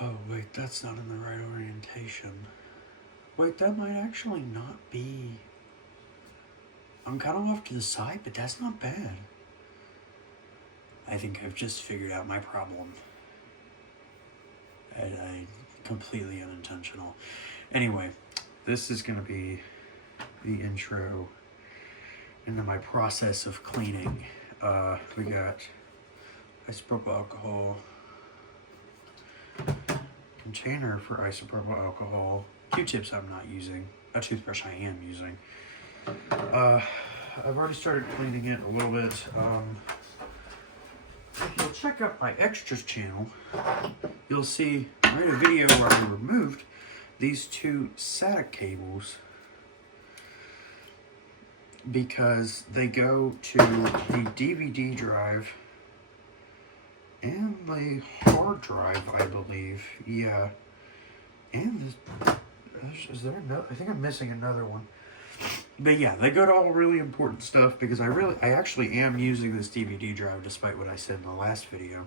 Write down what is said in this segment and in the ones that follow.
Oh, wait, that's not in the right orientation. Wait, that might actually not be... I'm kind of off to the side, but that's not bad. I think I've just figured out my problem. And I completely unintentional. Anyway, this is going to be the intro into my process of cleaning. We got isopropyl alcohol, container for isopropyl alcohol, Q-tips I'm not using, a toothbrush I am using. I've already started cleaning it a little bit. If you'll check out my extras channel, you'll see I made a video where I removed these two SATA cables because they go to the DVD drive and the hard drive, I believe. Yeah. And is there another? I think I'm missing another one. But yeah, they go to all really important stuff because I actually am using this DVD drive despite what I said in the last video.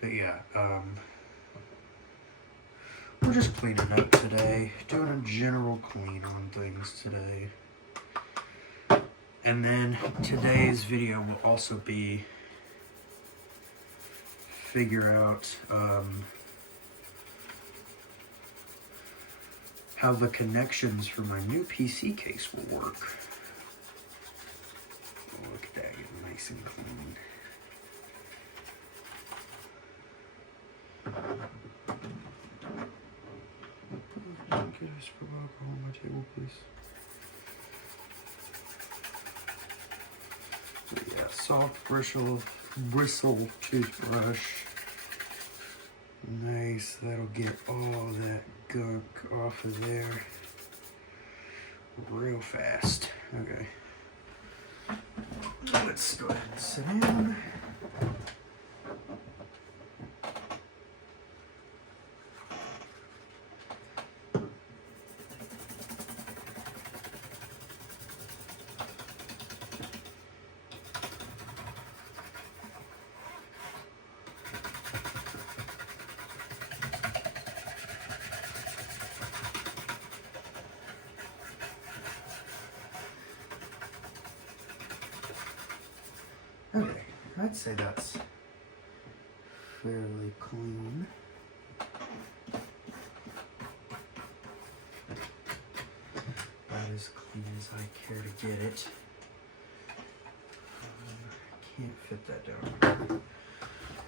But yeah, we're just cleaning up today, doing a general clean on things today. And then today's video will also be figure out how the connections for my new PC case will work. Oh, look at that, getting nice and clean. Get a spray of alcohol on my table, please. So yeah, soft bristle toothbrush. Nice, that'll get all that gunk off of there real fast. Okay. Let's go ahead and sit in. Okay, I'd say that's fairly clean. About as clean as I care to get it. I can't fit that down.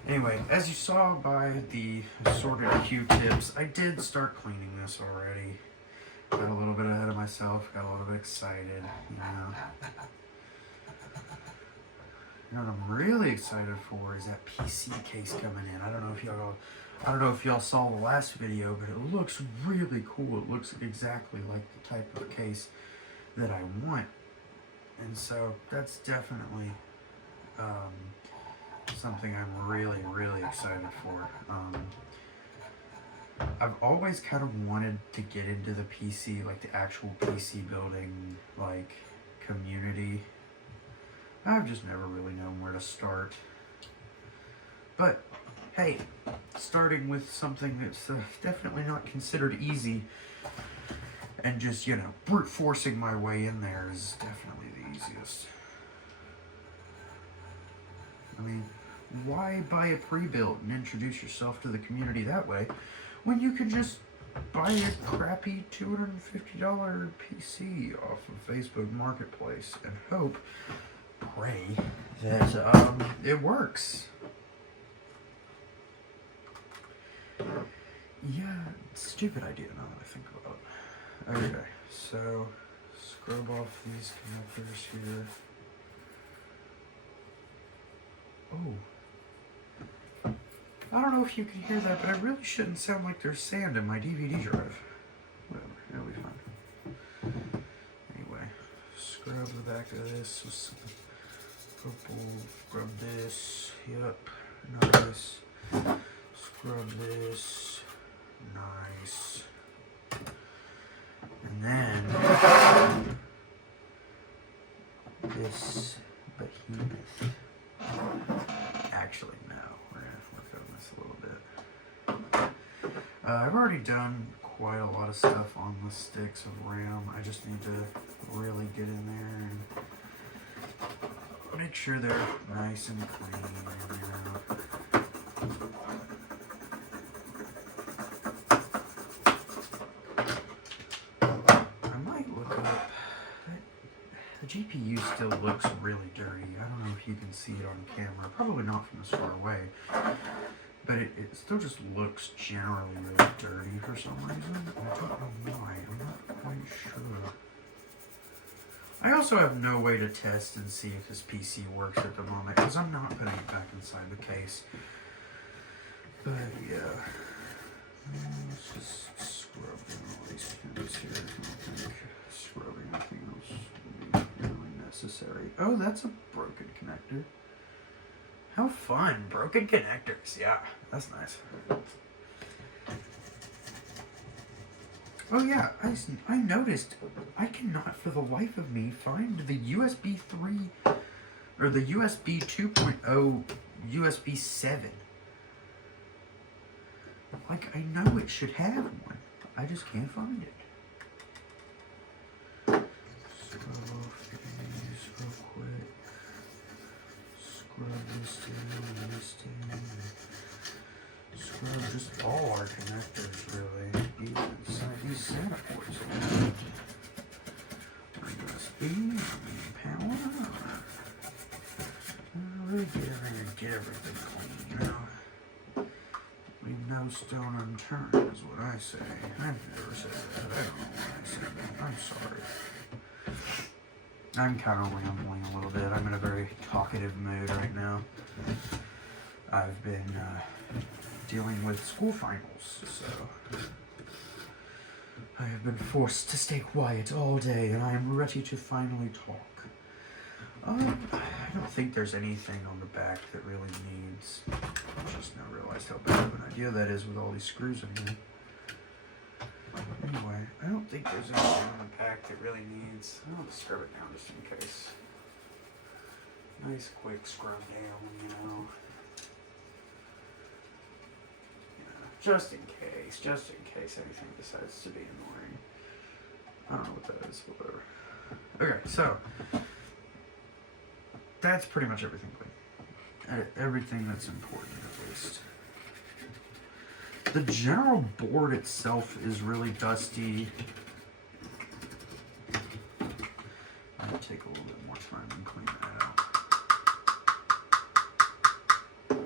Anyway, as you saw by the assorted Q-tips, I did start cleaning this already. Got a little bit ahead of myself, got a little bit excited, you know. You know what I'm really excited for is that PC case coming in. I don't know if y'all saw the last video, but it looks really cool. It looks exactly like the type of case that I want. And so that's definitely something I'm really, really excited for. I've always kind of wanted to get into the PC, like the actual PC building, like community. I've just never really known where to start. But, hey, starting with something that's definitely not considered easy and just, you know, brute forcing my way in there is definitely the easiest. I mean, why buy a pre-built and introduce yourself to the community that way when you can just buy a crappy $250 PC off of Facebook Marketplace and pray that it works. Yeah, stupid idea now that I think about it. Okay, so scrub off these connectors here. Oh, I don't know if you can hear that, but it really shouldn't sound like there's sand in my DVD drive. Whatever, it'll be fine. Anyway, scrub the back of this with some purple, scrub this, yep, nice, scrub this, nice, and then this behemoth, actually, I've already done quite a lot of stuff on the sticks of RAM. I just need to really get in there and make sure they're nice and clean, you know. I might look up. The GPU still looks really dirty. I don't know if you can see it on camera. Probably not from this far away. But it still just looks generally really dirty for some reason. I don't know why. I'm not quite sure. I also have no way to test and see if this PC works at the moment because I'm not putting it back inside the case. But yeah. Let's just scrub in all these pins here. I don't think scrubbing anything else would be really necessary. Oh, that's a broken connector. How fun. Broken connectors. Yeah, that's nice. Oh yeah, I noticed I cannot for the life of me find the USB 3 or the USB 2.0 USB 7. Like, I know it should have one. I just can't find it. So, these real quick. Scrub this down, this down. Scrub just all our connectors, really. Even these Santa ports. USB, power. Really get everything clean, you know. Leave no stone unturned is what I say. I've never said that. I don't know why I said that. I'm sorry. I'm kind of rambling a little bit. I'm in a very talkative mood right now. I've been dealing with school finals, so I have been forced to stay quiet all day, and I am ready to finally talk. I don't think there's anything on the back that really needs. I just now realized how bad of an idea that is with all these screws in here. Anyway, I don't think there's anything on the back that really needs. I'll just scrub it down just in case. Nice quick scrub down, you know. Yeah, just in case anything decides to be annoying. I don't know what that is, whatever. Okay, so that's pretty much everything clean. Everything that's important, at least. The general board itself is really dusty. I'll take a little bit more time and clean that out. Let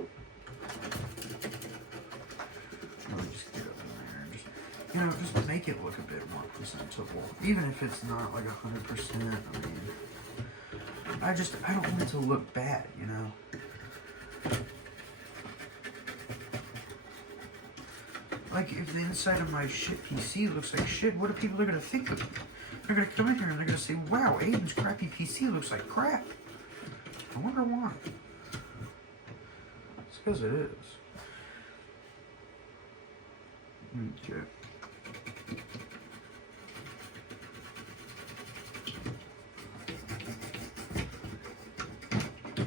me just get up in there and just, you know, just make it look a bit more presentable. Even if it's not like 100%, I mean, I don't want it to look bad, you know? Like, if the inside of my shit PC looks like shit, what are people going to think of me? They're going to come in here and they're going to say, wow, Aiden's crappy PC looks like crap. I wonder why. It's because it is. Okay.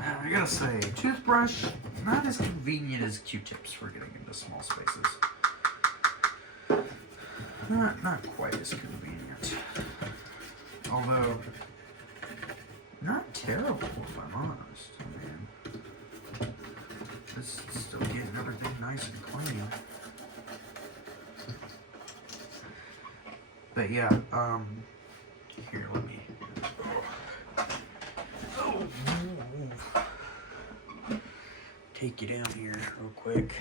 I gotta say, toothbrush, not as convenient as Q-tips for getting into small spaces. Not quite as convenient. Although, not terrible if I'm honest. I mean, it's still getting everything nice and clean. But yeah, here, let me. Take you down here real quick.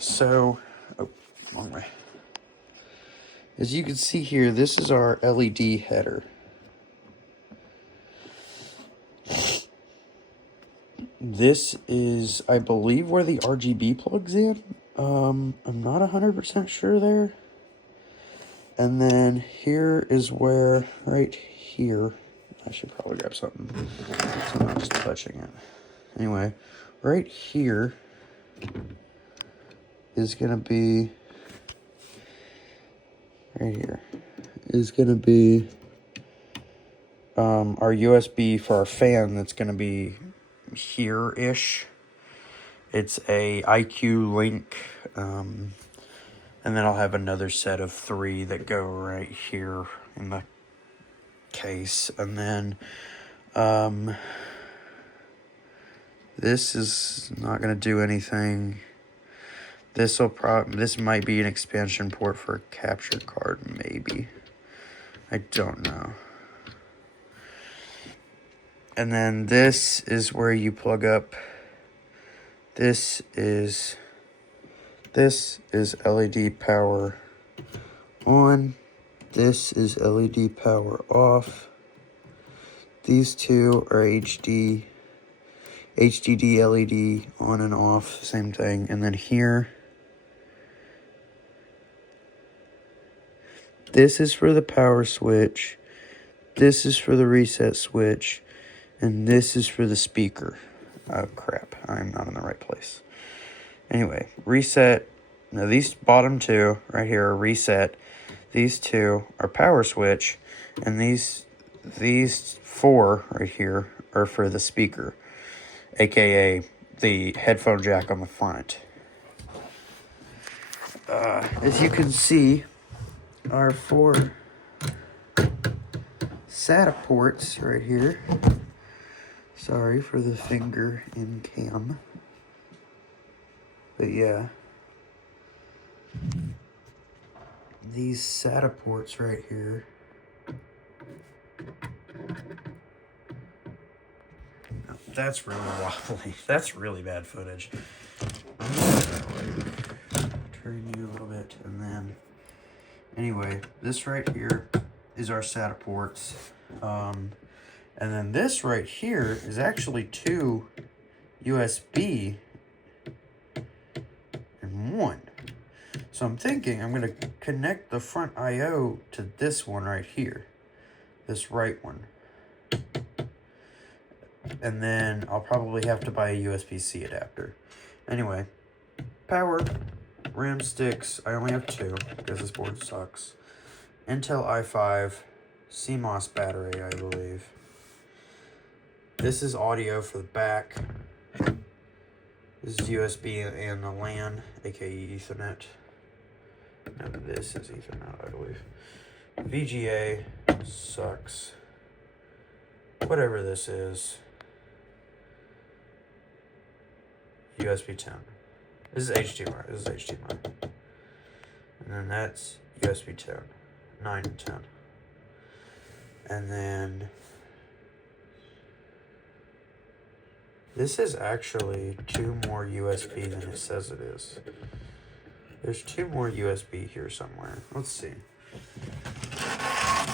So, wrong way. As you can see here, this is our LED header. This is, I believe, where the RGB plugs in. I'm not 100% sure there. And then here is where, right here, I should probably grab something so I'm not just touching it. Anyway, right here is going to be, right here, is going to be our USB for our fan that's going to be here-ish. It's a iCUE Link, and then I'll have another set of 3 that go right here in the case. And then this is not going to do anything. This might be an expansion port for a capture card, maybe. I don't know. And then this is where you plug up. This is LED power on. This is LED power off. These two are HDD LED on and off, same thing. And then here, this is for the power switch. This is for the reset switch. And this is for the speaker. Oh crap, I'm not in the right place. Anyway, reset. Now these bottom 2 right here are reset. These 2 are power switch. And these 4 right here are for the speaker, aka the headphone jack on the front. As you can see, our 4 SATA ports right here. Sorry for the finger in cam. But yeah. These SATA ports right here. No, that's really wobbly. That's really bad footage. Turn you a little bit and then... Anyway, this right here is our SATA ports. And then this right here is actually 2 USB and 1. So I'm thinking I'm going to connect the front I/O to this one right here. This right one. And then I'll probably have to buy a USB-C adapter. Anyway, power, RAM sticks. I only have 2 because this board sucks. Intel i5, CMOS battery, I believe. This is audio for the back. This is USB and the LAN, aka Ethernet. No, this is Ethernet, I believe. VGA sucks. Whatever this is. USB 10. This is HDMI. This is HDMI. And then that's USB 10. 9 and 10. And then this is actually 2 more USB than it says it is. There's 2 more USB here somewhere. Let's see.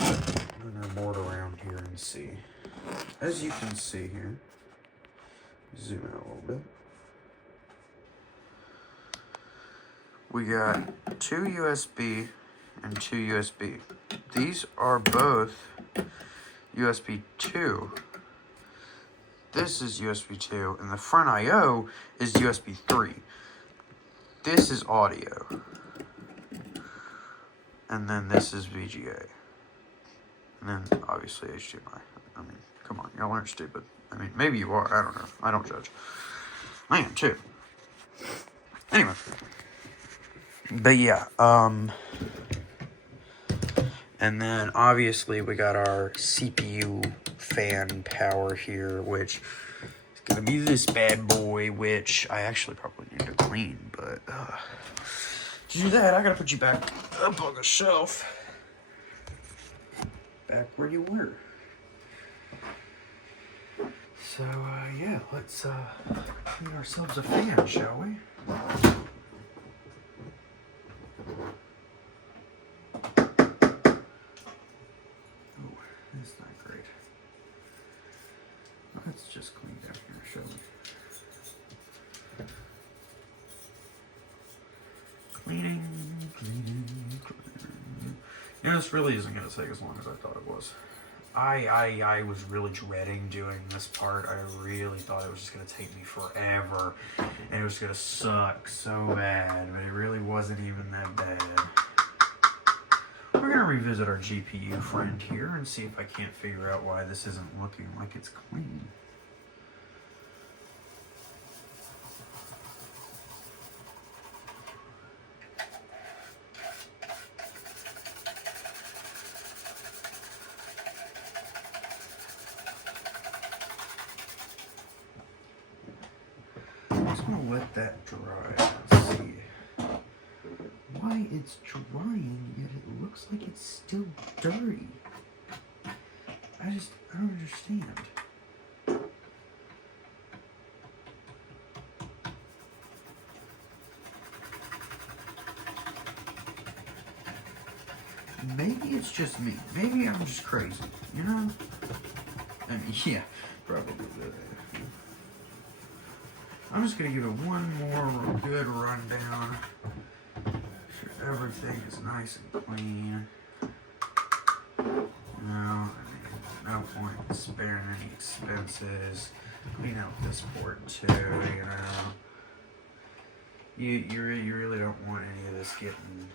I'm gonna board around here and see. As you can see here, zoom out a little bit. We got 2 USB and 2 USB. These are both USB 2. This is USB 2, and the front I/O is USB 3. This is audio. And then this is VGA. And then, obviously, HDMI. I mean, come on, y'all aren't stupid. I mean, maybe you are, I don't know. I don't judge. I am, too. Anyway. But, yeah, and then, obviously, we got our CPU fan power here, which is going to be this bad boy, which I actually probably need to clean, but to do that, I got to put you back up on the shelf. Back where you were. So, yeah, let's clean ourselves a fan, shall we? It's not great. Let's just clean down here, shall we? Cleaning. You know, this really isn't going to take as long as I thought it was. I was really dreading doing this part. I really thought it was just going to take me forever. And it was going to suck so bad. But it really wasn't even that bad. We're going to revisit our GPU friend here and see if I can't figure out why this isn't looking like it's clean. just gonna let that dry. Let's see why it's drying, yet it looks like it's still dirty. I don't understand. Maybe it's just me. Maybe I'm just crazy, you know? I mean, yeah, probably. I'm just gonna give it one more good rundown. Make sure everything is nice and clean. No point in sparing any expenses. Clean out this port too, you know. You really don't want any of this getting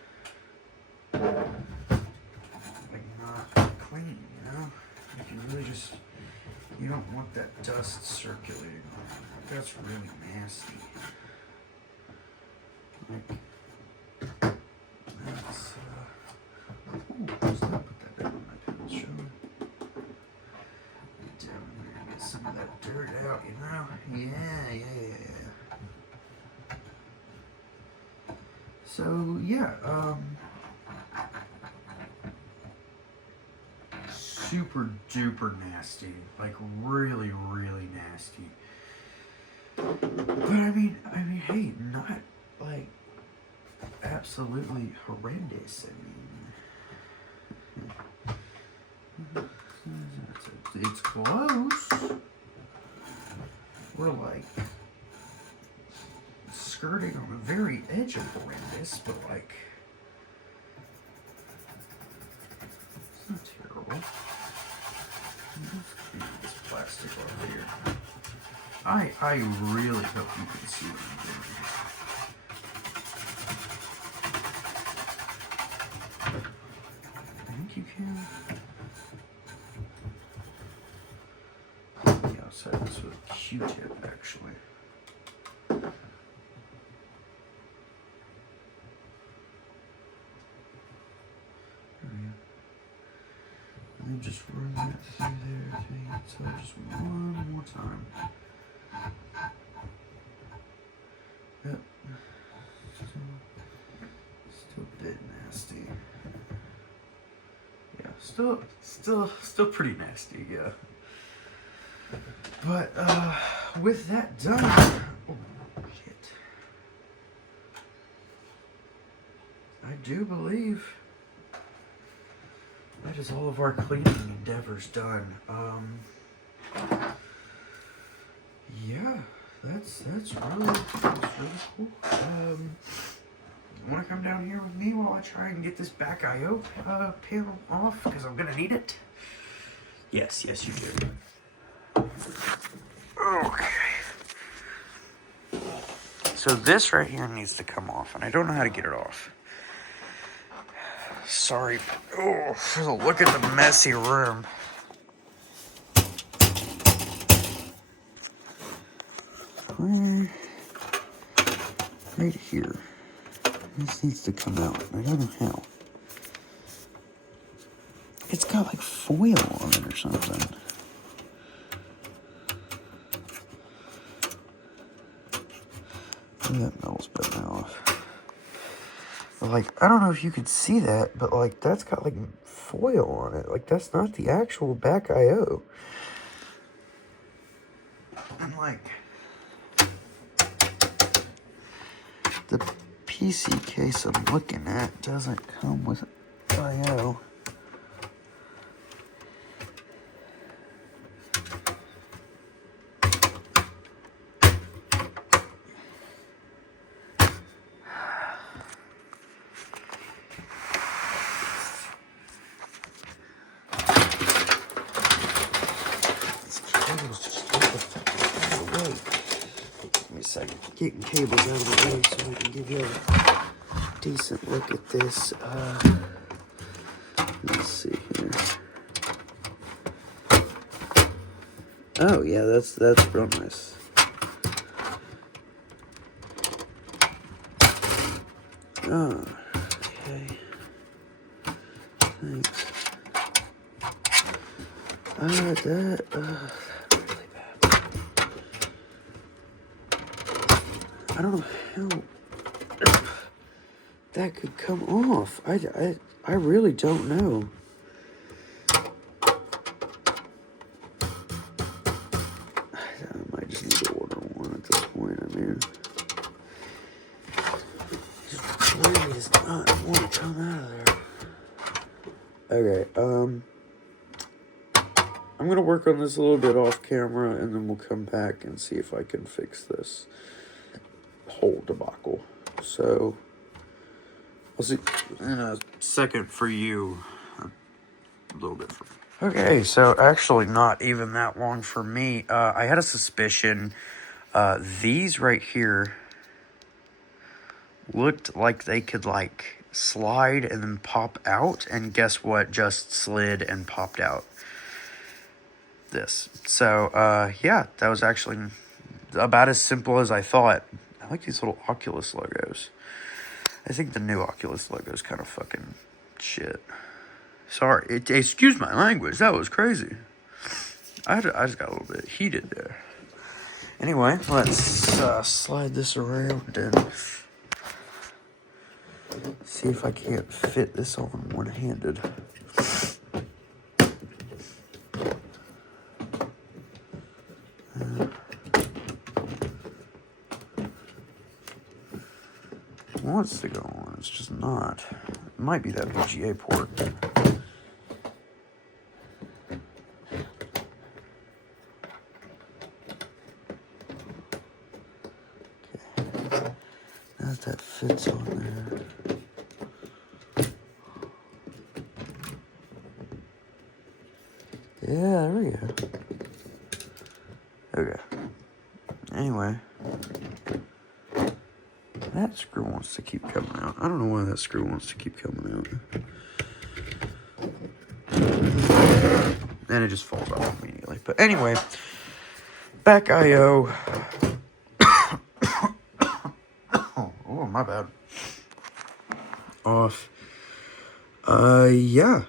like not clean, you know? Like you don't want that dust circulating around. That's really nasty. Like, that's, let's not put that down on my pencil. Get down in there and get some of that dirt out, you know? Yeah. So, yeah, super duper nasty. Like, really, really nasty. But I mean, hey, not like absolutely horrendous. I mean, it's close. We're like skirting on the very edge of horrendous, but like, it's not terrible. This plastic over here. I really hope you can see what I'm doing. I think you can. Yeah, I'll set this with a Q-tip, actually. And then just run that through there until just one more time. Yep. Still a bit nasty. Yeah, still pretty nasty, yeah. But with that done, oh shit. I do believe that is all of our cleaning endeavors done. Yeah. That's really cool. Want to come down here with me while I try and get this back IO panel off? Because I'm going to need it. Yes, you do. Okay. So this right here needs to come off, and I don't know how to get it off. Sorry. Oh, look at the messy room. Right here. This needs to come out. I don't know how. It's got like foil on it or something. That metal's been off. But like, I don't know if you could see that, but like, that's got like foil on it. Like, that's not the actual back IO. And like, the PC case I'm looking at doesn't come with IO. Getting cables out of the way so we can give you a decent look at this. Let's see here. Oh yeah, that's real nice. Oh, okay. Thanks. That really bad. I don't know how that could come off. I really don't know. I might just need to order one at this point. I mean, this blade does not want to come out of there. Okay, I'm gonna work on this a little bit off camera, and then we'll come back and see if I can fix this whole debacle. So, I'll see in a second for you, a little bit for me. Okay, so actually not even that long for me. I had a suspicion, these right here looked like they could, like, slide and then pop out, and guess what? Just slid and popped out. This. So, yeah, that was actually about as simple as I thought. I like these little Oculus logos. I think the new Oculus logo is kind of fucking shit. Sorry, excuse my language. That was crazy. I just got a little bit heated there. Anyway, let's slide this around and see if I can't fit this on one-handed. Wants to go on, it's just not. It might be that VGA port. Okay. Now that fits on there. Yeah, there we go. Okay. Anyway. That screw wants to keep coming out. I don't know why that screw wants to keep coming out. And it just falls off immediately. But anyway, back IO. Oh, my bad. Off. Yeah.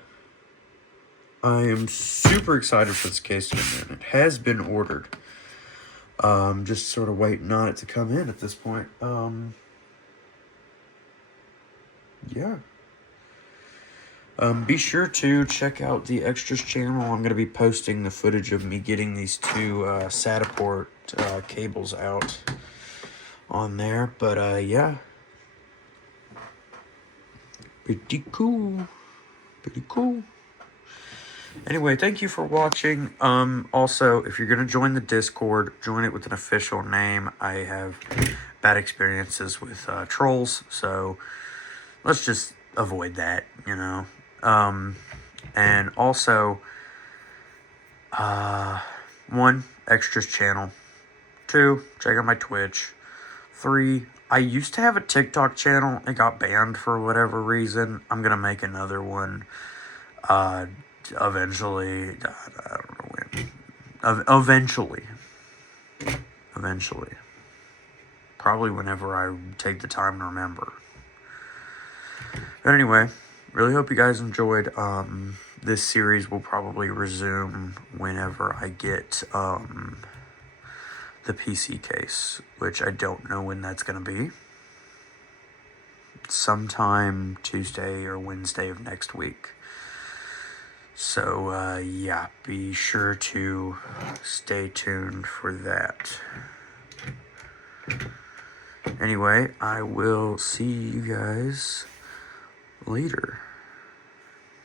I am super excited for this case to come in. It has been ordered. Just sort of waiting on it to come in at this point. Yeah. Be sure to check out the Extras channel. I'm going to be posting the footage of me getting these two SATA cables out on there. But, yeah. Pretty cool. Pretty cool. Anyway, thank you for watching. Also, if you're going to join the Discord, join it with an official name. I have bad experiences with trolls, so let's just avoid that, you know. And also, 1, Extras channel. 2, check out my Twitch. 3, I used to have a TikTok channel. It got banned for whatever reason. I'm going to make another one, eventually. I don't know when. Eventually. Probably whenever I take the time to remember. But anyway, really hope you guys enjoyed. This series will probably resume whenever I get the PC case, which I don't know when that's going to be. Sometime Tuesday or Wednesday of next week. So, yeah, be sure to stay tuned for that. Anyway, I will see you guys later.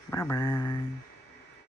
Bye-bye.